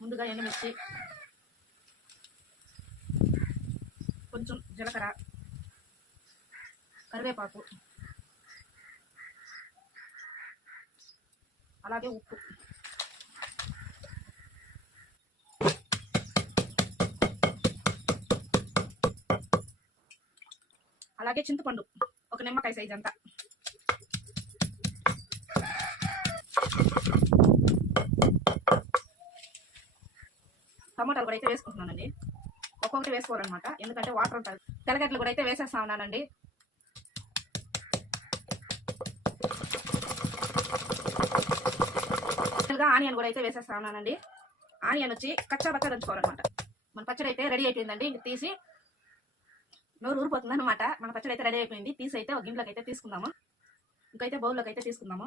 ముందుగా ఎండుమిర్చి, కొంచెం జీలకర్ర, కరివేపాకు, అలాగే ఉప్పు. అలాగే చింతపండు ఒక నిమ్మకాయ సైజ్ అంతా. టమాటాలు కూడా అయితే వేసుకుంటున్నానండి. ఒక్కొక్కటి వేసుకోవాలన్నమాట, ఎందుకంటే వాటర్ ఉంటుంది. తెల్లగడ్డలు కూడా అయితే వేసేస్తా ఉన్నానండి. ఆనియన్ కూడా అయితే వేసేస్తా ఉన్నానండి. ఆనియన్ వచ్చి కచ్చా పచ్చా దంచుకోవాలన్నమాట. మన పచ్చడి అయితే రెడీ అయిపోయిందండి. ఇంక తీసి నోరు ఊరిపోతుంది అనమాట. మన పచ్చడి అయితే రెడీ అయిపోయింది. తీసి అయితే ఒక గిన్నెలోకి అయితే తీసుకుందాము. ఇంకైతే బౌల్లోకి అయితే తీసుకుందాము.